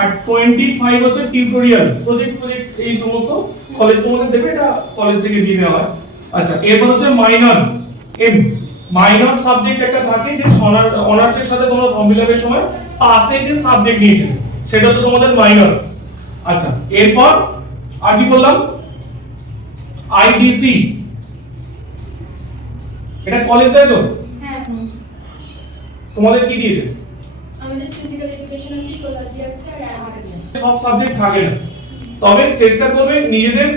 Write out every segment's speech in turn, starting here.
আর 25 হচ্ছে tutorial project এই সমস্ত কলেজ তোমাদের দেবে, এটা কলেজ থেকে দিয়ে দেওয়া হয়। আচ্ছা, এরপর হচ্ছে মাইনর এম। মাইনর সাবজেক্ট একটা থাকে যে অনার্সের সাথে তোমরা ফর্ম ফিল আপের সময় পাশে যে সাবজেক্ট নিয়েছিলে সেটা হচ্ছে তোমাদের মাইনর। আচ্ছা, এরপর আর কি বললাম, আইডিসি, এটা কলেজ দেয় তো? হ্যাঁ, তোমাদের কি দিয়েছে? আমাদের ফিজিক্যাল এডুকেশন আছে, ইকোলজি আছে আর আর্ট আছে। সব সাবজেক্ট থাকে না, তবে চেষ্টা করবে নিজেদের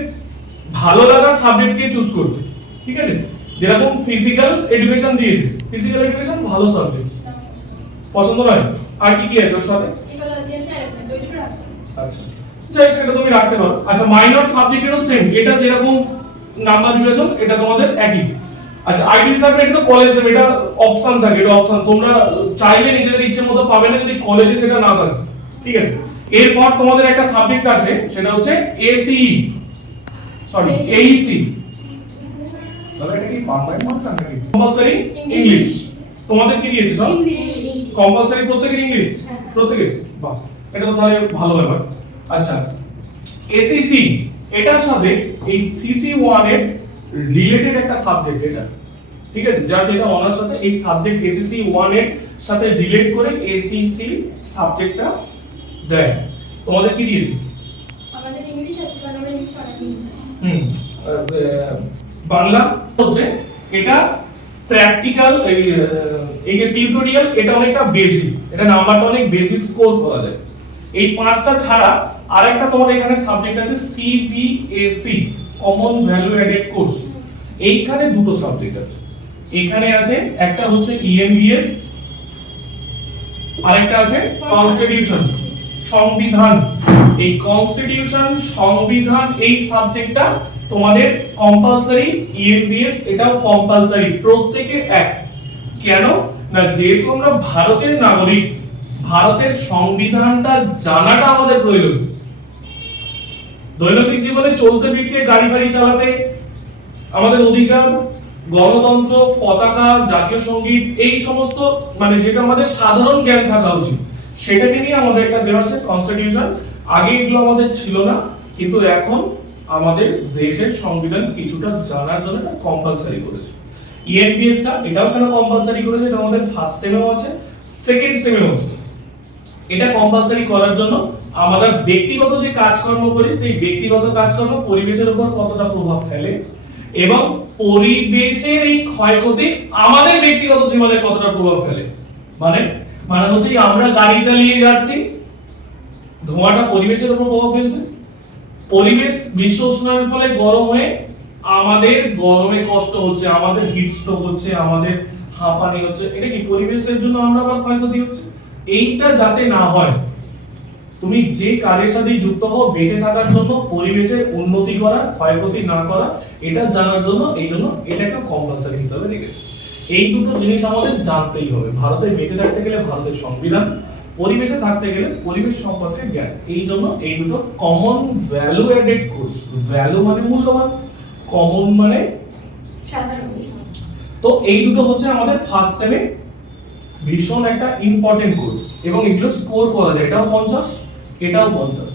ভালো লাগার সাবজেক্টকে চুজ করতে, ঠিক আছে? যেরকম ফিজিক্যাল এডুকেশন দিয়েছে, ফিজিক্যাল এডুকেশন ভালো সাবজেক্ট, পছন্দ নয়? আর কি কি আছে ওর সাথে? ইকোলজি আছে আর একটা ওই দুটো রাখো। আচ্ছা, যাই হোক, সেটা তুমি রাখতে পারো। আচ্ছা, মাইনর সাবজেক্টেরও সেম, এটা যেরকম নাম্বার বিভাজন এটা তোমাদের একই। আচ্ছা, আইডি সাবজেক্ট এটা তো কলেজ দেবে, এটা অপশন থাকে, এটা অপশন, তোমরা চাইলে নিজেদের ইচ্ছে মতো পাবে না যদি কলেজে সেটা না থাকে, ঠিক আছে? এরপর তোমাদের একটা সাবজেক্ট আছে, সেটা হচ্ছে এসিই, সরি এইসি, তাহলে এটা কি পার্মানেন্ট মার্ক নাকি কম্পালসরি? ইংলিশ। তোমাদের কি দিয়েছে সব? ইংলিশ কম্পালসরি প্রত্যেকের ইংলিশ? প্রত্যেকের? বাহ, এটা তো তাহলে ভালো ব্যাপার। আচ্ছা, এসিসি, এটার সাথে এই সিসি1 এর রিলেটেড একটা সাবজেক্ট এটা, ঠিক আছে? যার যেটা অনার্স আছে এই সাবজেক্ট এসিসি1 এর সাথে রিলেট করে এসিসি সাবজেক্টটা দেয়। তোমাদের কি দিয়েছে? আমাদের ইংলিশ আছে, কারণ আমরা ইংলিশ অনার্স নিয়েছি। বাংলা হচ্ছে এটা প্র্যাকটিক্যাল, এই যে টিউটোরিয়াল এটা অনেকটা বেশি, এটা নাম্বারটা অনেক বেশি স্কোর করা যায়। এই পাঁচটা ছাড়া আরেকটা তোমাদের এখানে সাবজেক্ট আছে সিভিএসি, কমন ভ্যালু অ্যাডেড কোর্স। এইখানে দুটো সাবজেক্ট আছে, এখানে আছে একটা হচ্ছে ইএমভিএস, আরেকটা আছে কনস্টিটিউশন, সংবিধান। এই কনস্টিটিউশন, সংবিধান এই সাবজেক্টটা তোমাদের কম্পালসরি, ইএমভিএস এটাও কম্পালসরি, প্রত্যেকের এক। কেন না, যেহেতু আমরা ভারতের নাগরিক, ভারতের সংবিধানটা জানাটা আমাদের প্রয়োজন। দৈনন্দিন জীবনে চলতে ফিরতে, গাড়ি ফাড়ি চালাতে আমাদের অধিকার, গণতন্ত্র, পতাকা, জাতীয় সঙ্গীত, এই সমস্ত মানে যেটা আমাদের সাধারণ জ্ঞান থাকা উচিত, সেটাকে নিয়ে আমাদের একটা দেওয়া আছে কনস্টিটিউশন। আগে এগুলো আমাদের ছিল না, কিন্তু এখন আমাদের দেশের সংবিধান কিছুটা জানার জন্য এটা কম্পালসরি করেছে। ইএনপিএস টা এটাও কেন কম্পালসরি করেছে? এটা আমাদের ফার্স্ট সেমেও আছে, সেকেন্ড সেমেও আছে। এটা কম্পালসরি করার জন্য আমাদের ব্যক্তিগত যে কাজকর্ম করি, সেই ব্যক্তিগত কাজকর্ম পরিবেশের উপর কতটা প্রভাব ফেলে এবং পরিবেশের এই ক্ষয়ক্ষতি আমাদের ব্যক্তিগত জীবনে কতটা প্রভাব ফেলে। মানে হচ্ছে আমরা গাড়ি চালিয়ে যাচ্ছি, ধোঁয়াটা পরিবেশের উপর প্রভাব ফেলছে। পরিবেশ বিশ্ব উষ্ণায়নের ফলে গরম হয়ে আমাদের গরমে কষ্ট হচ্ছে, আমাদের হিট স্ট্রোক হচ্ছে, আমাদের হাঁপানি হচ্ছে। এটা কি পরিবেশের জন্য আমরা আবার ক্ষয়ক্ষতি হচ্ছে? এইটা যাতে না হয়, তুমি যে কাজের সাথে যুক্ত হও বেঁচে থাকার জন্য, পরিবেশের উন্নতি করা, ক্ষয়ক্ষতি না করা, এটা জানার জন্য, এই জন্য এটাকে কম্পালসরি হিসেবে রেখেছে। এই দুটো জিনিস আমাদের জানতেই হবে। ভারতে বেঁচে থাকতে গেলে ভারতের সংবিধান, পরিবেশে থাকতে গেলে পরিবেশ সম্পর্কে জ্ঞান। এই জন্য এই দুটো common value added course. Value মানে মূল্যবান, কমন মানে সাধারণ। তো এই দুটো হচ্ছে আমাদের ফার্স্ট সেমে ভীষণ একটা ইম্পর্টেন্ট কোর্স এবং এগুলো স্কোর করা যায়। এটাও 50, এটাও 50।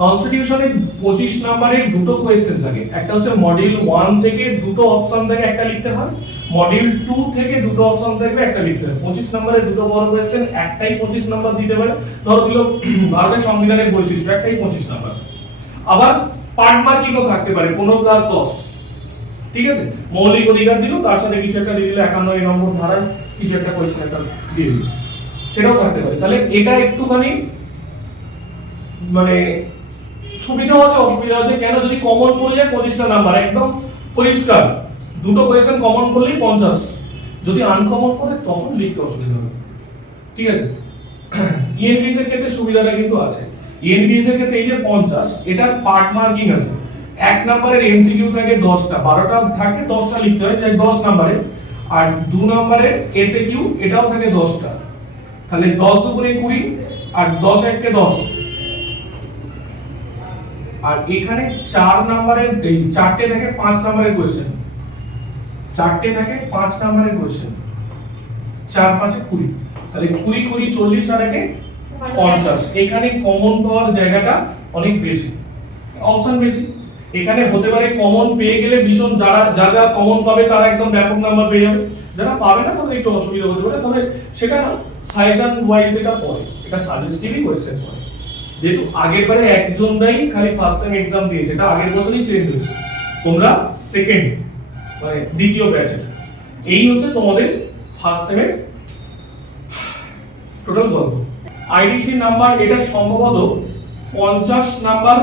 কনস্টিটিউশনে 25 নম্বরের দুটো কোয়েশ্চেন থাকে, একটা হচ্ছে মডিউল 1 থেকে দুটো অপশন থাকে, একটা লিখতে হয়। মডিউল 2 থেকে দুটো অপশন থাকবে, একটা লিখতে হয়। 25 নম্বরের দুটো বড় কোয়েশ্চেন, একটাই 25 নম্বর দিতে পারে। ধরো দিল ভারতের সংবিধানের বৈশিষ্ট্য, একটাই 25 নম্বর। আবার পার্ট মার্কিংও থাকতে পারে 15+10, ঠিক আছে? মৌলিক অধিকার দিল, তার সাথে কিছু একটা দিয়ে দিল, 51 নম্বর ধারায় কিছু একটা কোয়েশ্চেন একটা দিয়ে দিল, সেটাও থাকতে পারে। তাহলে এটা একটুখানি মানে সুবিধাও আছে, অসুবিধা আছে। কেন? যদি কমন পড়ে যায় 25টা নাম্বার একদম পরিষ্কার, দুটো কোয়েশ্চেন কমন করলেই 50। যদি আনকমন পড়ে তখন লিখতে অসুবিধা হবে, ঠিক আছে? ইএনপিএস এর ক্ষেত্রে সুবিধাটা কিন্তু আছে। ইএনপিএস এর ক্ষেত্রে এই যে 50, এটার পার্ট মার্কিং আছে। 1 নম্বরের এমসিকিউ থাকে 10টা, 12টা থাকে, 10টা লিখতে হয়, তাই 10 নম্বরের। আর 2 নম্বরের এসএকিউ এটাও থাকে 10টা, তাহলে 10 দুগুণে 20 আর 10 একে 10। আর এখানে 4 নম্বরের এই 4টে থাকে 5 নম্বরের কোশ্চেন, 4টে থাকে 5 নম্বরের কোশ্চেন, 4 5 20, তাহলে 20 20 40 আর একে 50। এখানে কমন পাওয়ার জায়গাটা অনেক বেশি, অপশন বেশি। এখানে হতে পারে কমন পেয়ে গেলে ভীষণ, যারা কমন পাবে তারা একদম ব্যাপক নাম্বার পেয়ে যাবে, যারা পাবে না তাদের একটু অসুবিধা হতে পারে। তবে সেটা না, সাজেশন ওয়াইজ এটা পড়ে, এটা সাজেস্টিভই কোয়েশ্চেন পড়ে। যেহেতু আগের বারে একজনরাই খালি ফার্স্ট সেম এক্সাম দিয়েছে, এটা আগের বছরই চেঞ্জ হয়েছে, তোমরা সেকেন্ড মানে দ্বিতীয় ব্যাচে। এই হচ্ছে তোমাদের ফার্স্ট সেমের টোটাল গল্প। আইডিসি নাম্বার এটা সম্ভবত 50 নাম্বার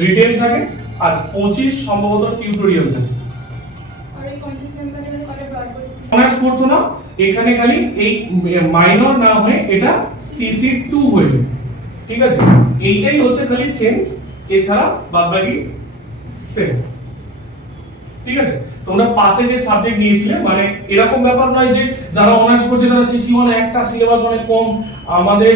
রিটেন থাকে আর 25 সম্ভবত টিউটোরিয়াল থাকে। আর এই 50 নাম্বারের কটা ডট কোয়েশ্চেন অনার্স করছো না, এখানে খালি এই মাইনর না হয়ে এটা সিসি 2 হয়ে যাবে, ঠিক আছে? এইটাই হচ্ছে খালি চেঞ্জ, এছাড়া বাদবাকি সেম, ঠিক আছে? তোমরা পাশে যে সাবজেক্ট নিয়েছিলে, মানে এরকম ব্যাপার নয় যে যারা অনার্স করছে তারা সিসি 1 একটা সিলেবাস অনেক কম, আমাদের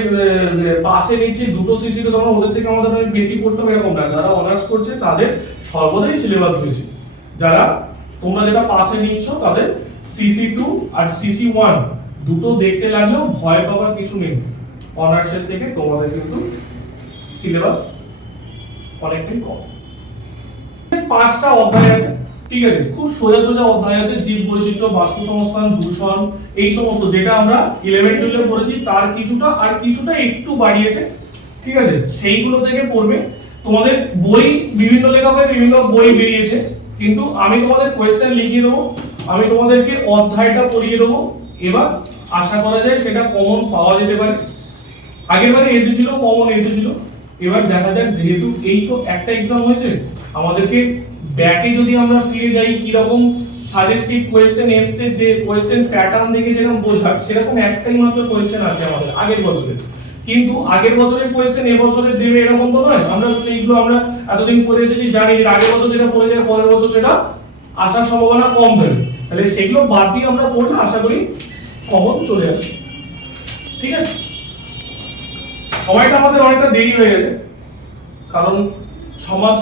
পাশে নিচ্ছে দুটো সিসি, তো তোমরা ওদের থেকে আমাদের অনেক বেশি পড়তে হবে, এরকম না। যারা অনার্স করছে তাদের সর্বদাই সিলেবাস বেশি। যারা তোমরা যেটা পাশে নিচ্ছ তাদের সিসি 2 আর সিসি 1 দুটো দেখতে লাগলেও ভয় পাওয়ার কিছু নেই। অনার্সের থেকে তোমাদের কিন্তু সিলেবাস অনেকটাই কম। 5টা অধ্যায় আছে, ঠিক আছে? খুব সোজা সোজা অধ্যায় আছে, জীব বৈচিত্র্য, বাস্তু সংস্থান, দূষণ, এই সমস্ত যেটা আমরা 11 12 পড়েছি তার কিছুটা, আর কিছুটা একটু বাড়িয়েছে, ঠিক আছে? সেইগুলো থেকে পড়বে। তোমাদের বই বিভিন্ন লেখকের বিভিন্ন বই বেরিয়েছে, কিন্তু আমি তোমাদের কোয়েশ্চেন লিখিয়ে দেবো, আমি তোমাদেরকে অধ্যায়টা পড়িয়ে দেবো। এবার আশা করা যায় সেটা কমন পাওয়া যেতে পারে। আগের বারে এসেছিল, কমন এসেছিল, এবার দেখা যাক, যেহেতু এই তো একটা এক্সাম হয়েছে, আমাদেরকে ব্যাকে যদি আমরা ফিরে যাই কি রকম সাজেস্টিভ কোয়েশ্চেন এসেছে, যে কোয়েশ্চেন প্যাটার্ন দেখে যেরকম বোঝার, সেরকম একটাই মাত্র কোয়েশ্চেন আছে আমাদের আগের বছরে। কিন্তু আগের বছরের কোয়েশ্চেন এবছরে দেবে এরকম তো নয়। আমরা সেইগুলো আমরা এতদিন পড়ে এসেছি, জানি যে আগের বছর যেটা পড়ে যায় পরের বছর সেটা আসার সম্ভাবনা কম থাকে। তাহলে সেগুলো বাদ দিয়ে আমরা পড়লে আশা করি কমন চলে আসে, ঠিক আছে? সময়টা আমাদের অনেকটা দেরি হয়ে গেছে, কারণ 6 মাস